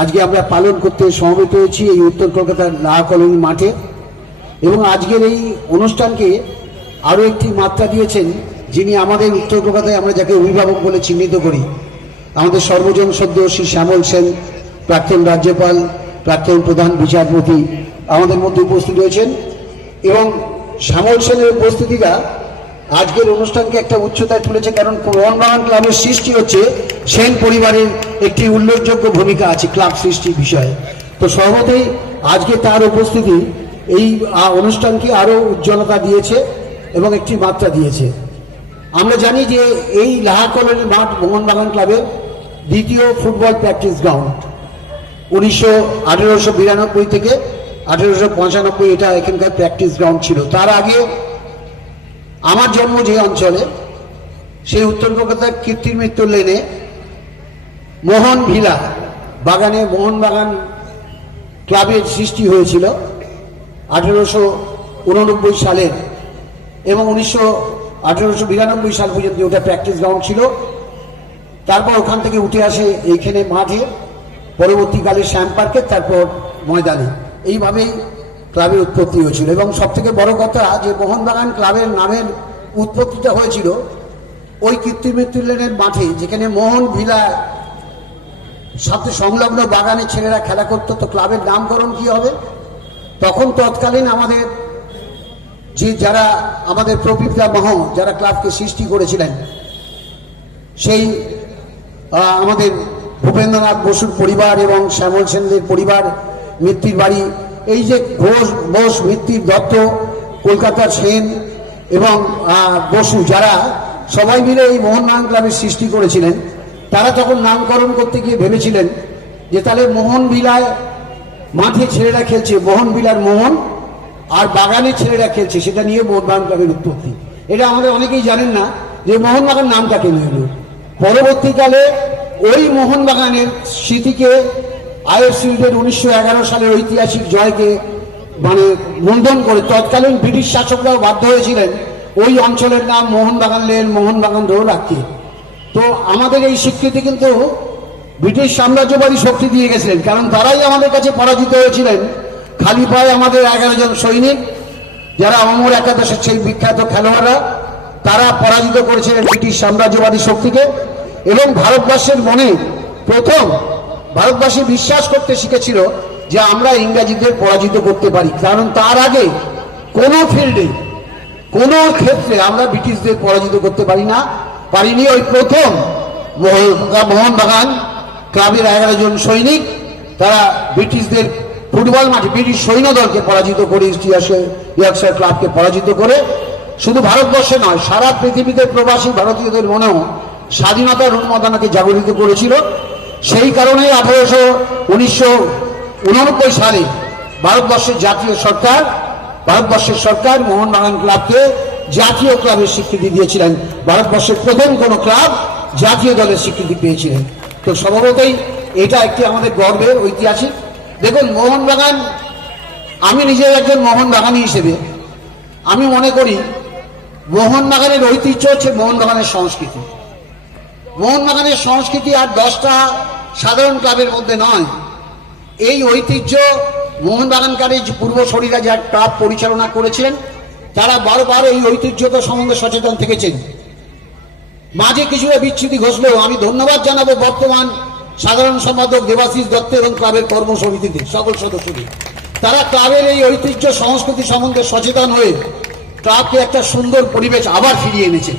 আজকে আমরা পালন করতে সমবেত হয়েছি এই উত্তর কলকাতার লা কলোনি মাঠে। এবং আজকের এই অনুষ্ঠানকে আরও একটি মাত্রা দিয়েছেন যিনি আমাদের উত্তর কলকাতায় আমরা যাকে অভিভাবক বলে চিহ্নিত করি। আমাদের সর্বজন সদ্য শ্রী শ্যামল সেন, প্রাক্তন রাজ্যপাল, প্রাক্তন প্রধান বিচারপতি আমাদের মধ্যে উপস্থিত হয়েছেন। এবং শ্যামল সেনের উপস্থিতিটা আজকের অনুষ্ঠানকে একটা উচ্চতায় তুলেছে, কারণ মোহনবাগান ক্লাবের সৃষ্টি হচ্ছে সেন পরিবারের একটি উল্লেখযোগ্য ভূমিকা আছে ক্লাব সৃষ্টির বিষয়ে। তো সর্বতেই আজকে তার উপস্থিতি এই অনুষ্ঠানকে আরও উজ্জ্বলতা দিয়েছে এবং একটি মাত্রা দিয়েছে। আমরা জানি যে এই লাহাকলের মাঠ মোহনবাগান ক্লাবের দ্বিতীয় ফুটবল প্র্যাকটিস গ্রাউন্ড। উনিশশো আঠেরোশো বিরানব্বই থেকে আঠেরোশো পঁচানব্বই এটা এখানকার প্র্যাকটিস গ্রাউন্ড ছিল। তার আগে আমার জন্ম যে অঞ্চলে, সেই উত্তর কলকাতার কীর্তির মৃত্যুর লেনে মোহন ভিলা। বাগানে মোহন বাগান ক্লাবের সৃষ্টি হয়েছিল আঠেরোশো উননব্বই সালের এবং উনিশশো আঠেরোশো বিরানব্বই সাল পর্যন্ত ওটা প্র্যাকটিস গ্রাউন্ড ছিল। তারপর ওখান থেকে উঠে আসে এইখানে মাঠে, পরবর্তীকালে শ্যাম পার্কে, তারপর ময়দানে। এইভাবেই ক্লাবের উৎপত্তি হয়েছিল। এবং সব থেকে বড় কথা যে মোহনবাগান ক্লাবের নামের উৎপত্তিটা হয়েছিল ওই কীর্তিমৃত্যু লেনের মাঠে, যেখানে মোহন ভিলা সাথে সংলগ্ন বাগানে ছেলেরা খেলা করতো, তো ক্লাবের নামকরণ কি হবে? তখন তৎকালীন আমাদের যে যারা, আমাদের প্রবীরদা মহ যারা ক্লাবকে সৃষ্টি করেছিলেন, সেই আমাদের ভূপেন্দ্রনাথ বসুর পরিবার এবং শ্যামল সেনদের পরিবার মৃত্যুর বাড়ি, এই যে ঘোষ বোস মৃত্যুর দত্ত, কলকাতার সেন এবং বসু, যারা সবাই মিলে এই মোহনবাগান ক্লাবের সৃষ্টি করেছিলেন তারা তখন নামকরণ করতে গিয়ে ভেবেছিলেন যে তাহলে মোহন বিলায় মাঠে ছেলেরা খেলছে, মোহন বিলার মোহন আর বাগানে ছেলেরা খেলছে, সেটা নিয়ে মোহনবাগান ক্লাবের উৎপত্তি এটা আমাদের অনেকেই জানেন না যে মোহনবাগান নামটা কেন এলো পরবর্তীকালে ওই মোহনবাগানের স্মৃতিকে আইএফ শিল্ডের উনিশশো এগারো সালের ঐতিহাসিক জয়কে মানে মূলধন করে তৎকালীন ব্রিটিশ শাসকরাও বাধ্য হয়েছিলেন ওই অঞ্চলের নাম মোহনবাগান লেন মোহনবাগান রোড রাখতে। তো আমাদের এই স্বীকৃতি কিন্তু ব্রিটিশ সাম্রাজ্যবাদী শক্তি দিয়ে গেছিলেন, কারণ তারাই আমাদের কাছে পরাজিত হয়েছিলেন। খালি পায়ে আমাদের এগারো জন সৈনিক, যারা অমর একাদশের সেই বিখ্যাত খেলোয়াড়রা, তারা পরাজিত করেছিলেন ব্রিটিশ সাম্রাজ্যবাদী শক্তিকে। এবং ভারতবর্ষের মনে প্রথম ভারতবাসী বিশ্বাস করতে শিখেছিল যে আমরা ইংরাজিদের পরাজিত করতে পারি। কারণ তার আগে কোনো ফিল্ডে, কোনো ক্ষেত্রে আমরা ব্রিটিশদের পরাজিত করতে পারি না। পারিনি ওই প্রথম। মোহন- মোহনবাগান ক্লাবের এগারো জন সৈনিক, তারা ব্রিটিশদের ফুটবল মাঠে, ব্রিটিশ সৈন্য দলকে পরাজিত করে ইয়র্কশায়ার ক্লাবকে পরাজিত করে। শুধু ভারতবর্ষে নয়, সারা পৃথিবীতে প্রবাসী ভারতীয়দের মনেও স্বাধীনতার উন্মাদনাকে জাগরিত করেছিল। সেই কারণেই আঠারোশো উনিশশো উননব্বই সালে ভারতবর্ষের জাতীয় সরকার, ভারতবর্ষের সরকার মোহনবাগান ক্লাবকে জাতীয় ক্লাবের স্বীকৃতি দিয়েছিলেন। ভারতবর্ষের প্রথম কোন ক্লাব জাতীয় দলের স্বীকৃতি পেয়েছিলেন। তো স্বভাবতই এটা একটি আমাদের গর্বের ঐতিহাসিক। দেখুন, মোহনবাগান, আমি নিজের একজন মোহনবাগানী হিসেবে। আমি মনে করি, মোহনবাগানের ঐতিহ্য হচ্ছে মোহনবাগানের সংস্কৃতি। মোহনবাগানের সংস্কৃতি আর দশটা সাধারণ ক্লাবের মধ্যে নয়। এই ঐতিহ্য মোহনবাগানকারী যে যা ক্লাব পরিচালনা করেছেন তারা বারবার এই ঐতিহ্যতা সম্বন্ধে সচেতন থেকেছেন। মাঝে কিছুটা বিচ্ছুতি ঘোষলেও আমি ধন্যবাদ জানাব বর্তমান সাধারণ সম্পাদক দেবাশিস দত্ত এবং ক্লাবের কর্মসমিতিতে, সকল সদস্যদের। তারা ক্লাবের এই ঐতিহ্য সংস্কৃতি সম্বন্ধে সচেতন হয়ে ক্লাবকে একটা সুন্দর পরিবেশ আবার ফিরিয়ে এনেছে।